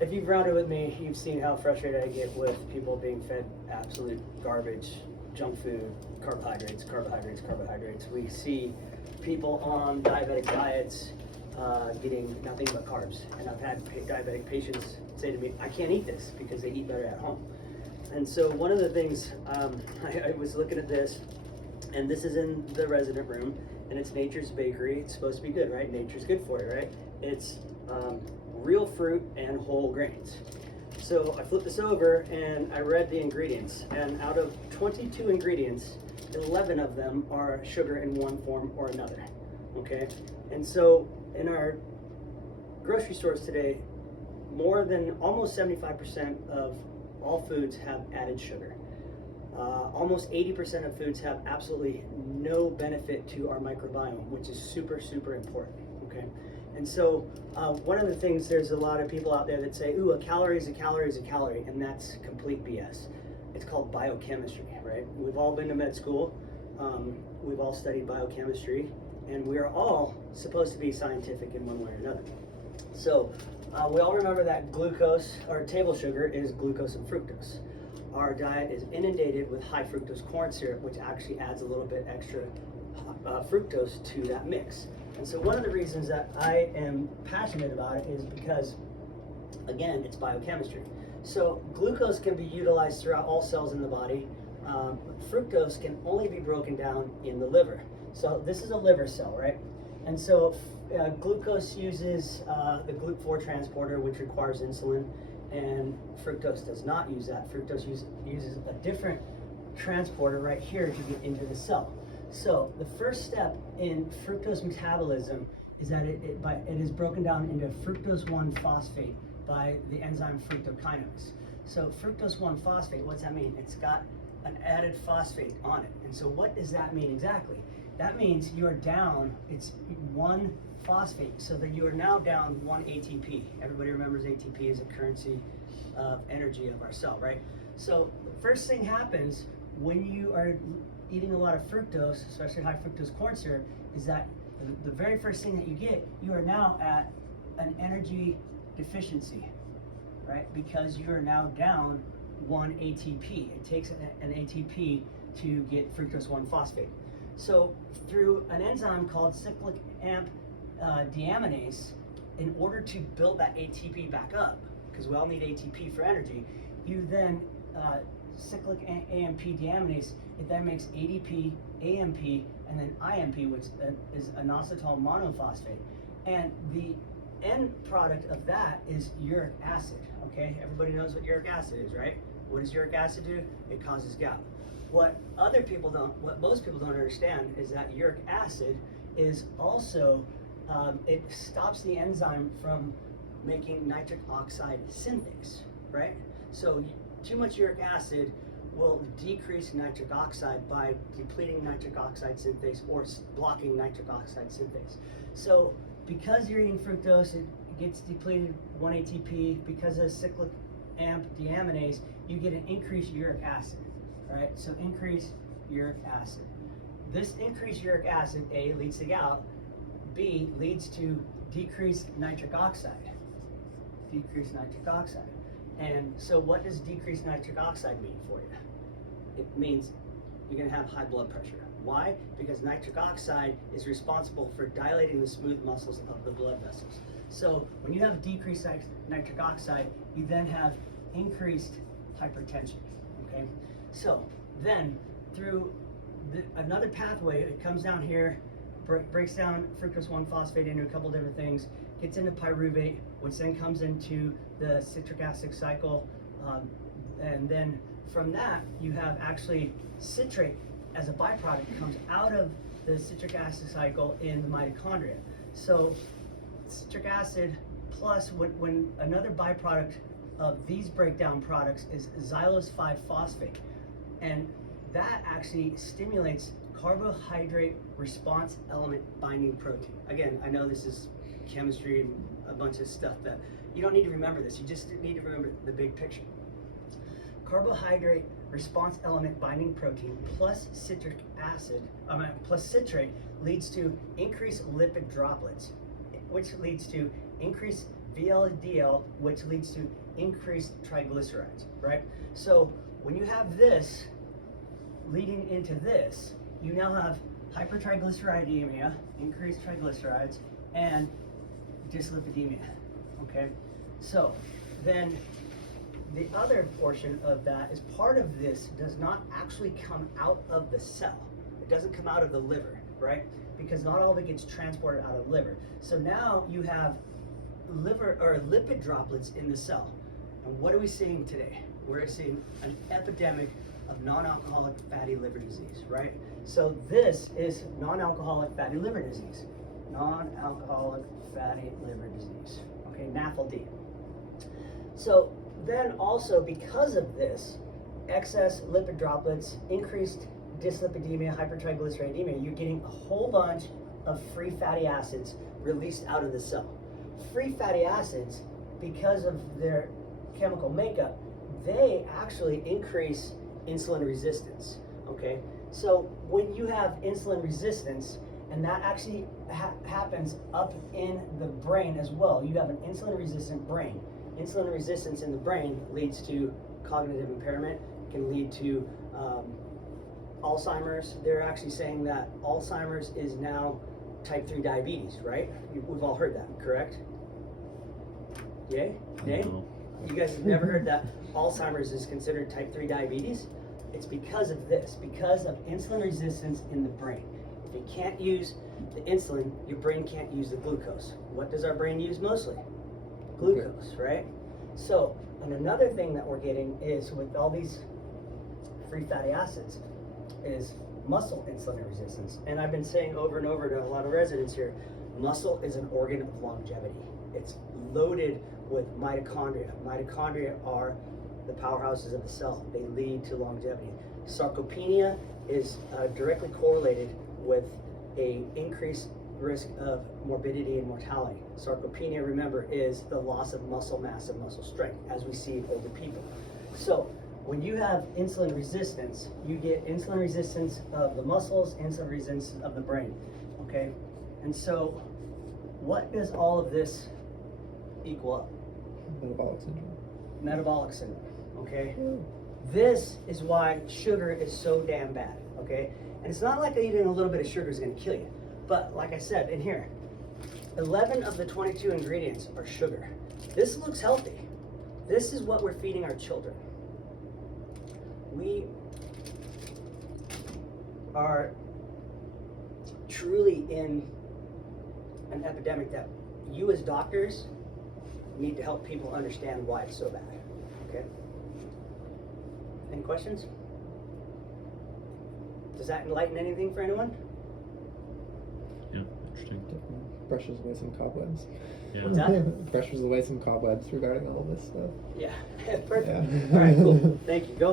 if you've rounded with me, you've seen how frustrated I get with people being fed absolute garbage, junk food, carbohydrates, carbohydrates, carbohydrates. We see people on diabetic diets getting nothing but carbs. And I've had diabetic patients say to me, I can't eat this because they eat better at home. And so one of the things, I was looking at this, and this is in the resident room, and it's Nature's Bakery. It's supposed to be good, right? Nature's good for you, right? It's real fruit and whole grains. So I flipped this over and I read the ingredients, and out of 22 ingredients, 11 of them are sugar in one form or another, okay? And so in our grocery stores today, more than almost 75% of all foods have added sugar. Almost 80% of foods have absolutely no benefit to our microbiome, which is super, super important, okay? And so one of the things, there's a lot of people out there that say, ooh, a calorie is a calorie is a calorie, and that's complete BS. It's called biochemistry, right? We've all been to med school, we've all studied biochemistry, and we are all supposed to be scientific in one way or another. So we all remember that glucose, or table sugar, is glucose and fructose. Our diet is inundated with high fructose corn syrup, which actually adds a little bit extra fructose to that mix. And so one of the reasons that I am passionate about it is because, again, it's biochemistry. So glucose can be utilized throughout all cells in the body. Fructose can only be broken down in the liver. So this is a liver cell, right? And so glucose uses the GLUT4 transporter, which requires insulin, and fructose does not use that. Fructose uses a different transporter right here to get into the cell. So the first step in fructose metabolism is that it is broken down into fructose 1-phosphate by the enzyme fructokinase. So fructose 1-phosphate, what's that mean? It's got an added phosphate on it. And so what does that mean exactly? That means you are down, it's 1 phosphate, so that you are now down 1 ATP. Everybody remembers ATP is a currency of energy of our cell, right? So the first thing happens when you are eating a lot of fructose, especially high fructose corn syrup, is that the very first thing that you get, you are now at an energy deficiency, right? Because you are now down 1 ATP. It takes an ATP to get fructose 1-phosphate. So through an enzyme called cyclic AMP deaminase, in order to build that ATP back up, because we all need ATP for energy, you then cyclic AMP deaminase, it then makes ADP, AMP, and then IMP, which is inositol monophosphate. And the end product of that is uric acid, okay? Everybody knows what uric acid is, right? What does uric acid do? It causes gout. What most people don't understand is that uric acid is also, it stops the enzyme from making nitric oxide synthase, right? So too much uric acid will decrease nitric oxide by depleting nitric oxide synthase or blocking nitric oxide synthase. So because you're eating fructose, it gets depleted 1 ATP. Because of cyclic AMP deaminase, you get an increased uric acid, right? So increased uric acid. This increased uric acid, A, leads to gout, B, leads to decreased nitric oxide. Decreased nitric oxide. And so what does decreased nitric oxide mean for you? It means you're gonna have high blood pressure. Why? Because nitric oxide is responsible for dilating the smooth muscles of the blood vessels. So when you have decreased nitric oxide, you then have increased hypertension, okay? So then through another pathway, it comes down here, breaks down fructose 1-phosphate into a couple different things, gets into pyruvate, which then comes into the citric acid cycle, and then from that you have actually citrate as a byproduct comes out of the citric acid cycle in the mitochondria. So citric acid plus when another byproduct of these breakdown products is xylose 5-phosphate, and that actually stimulates carbohydrate response element binding protein. Again, I know this is chemistry and a bunch of stuff that you don't need to remember this, you just need to remember the big picture. Carbohydrate response element binding protein plus citric acid, plus citrate leads to increased lipid droplets, which leads to increased VLDL, which leads to increased triglycerides, right? So when you have this leading into this, you now have hypertriglyceridemia, increased triglycerides, and dyslipidemia, okay? So then the other portion of that is part of this does not actually come out of the cell. It doesn't come out of the liver, right? Because not all of it gets transported out of the liver. So now you have liver or lipid droplets in the cell. And what are we seeing today? We're seeing an epidemic of non-alcoholic fatty liver disease, right? So this is non-alcoholic fatty liver disease. Non-alcoholic fatty liver disease, okay, NAFLD. So then also because of this, excess lipid droplets, increased dyslipidemia, hypertriglyceridemia, you're getting a whole bunch of free fatty acids released out of the cell. Free fatty acids, because of their chemical makeup, they actually increase insulin resistance, okay? So when you have insulin resistance, and that actually happens up in the brain as well, you have an insulin resistant brain. Insulin resistance in the brain leads to cognitive impairment, can lead to Alzheimer's. They're actually saying that Alzheimer's is now type 3 diabetes, right? We've all heard that, correct? Yay? Nay? You guys have never heard that Alzheimer's is considered type 3 diabetes? It's because of this, because of insulin resistance in the brain. If you can't use the insulin, your brain can't use the glucose. What does our brain use mostly? Glucose, right? So, and another thing that we're getting is with all these free fatty acids is muscle insulin resistance. And I've been saying over and over to a lot of residents here, muscle is an organ of longevity. It's loaded with mitochondria. Mitochondria are the powerhouses of the cell. They lead to longevity. Sarcopenia is directly correlated with a increased risk of morbidity and mortality. Sarcopenia, remember, is the loss of muscle mass and muscle strength, as we see in older people. So when you have insulin resistance, you get insulin resistance of the muscles, insulin resistance of the brain, okay? And so what does all of this equal up? Metabolic syndrome. Metabolic syndrome, okay? This is why sugar is so damn bad, okay? And it's not like eating a little bit of sugar is gonna kill you. But like I said in here, 11 of the 22 ingredients are sugar. This looks healthy. This is what we're feeding our children. We are truly in an epidemic that you as doctors need to help people understand why it's so bad, okay? Any questions? Does that enlighten anything for anyone? Yeah, interesting. Definitely brushes away some cobwebs. Yeah. What's that? Brushes away some cobwebs regarding all this stuff. Yeah, perfect. Yeah. All right, cool. Thank you. Go.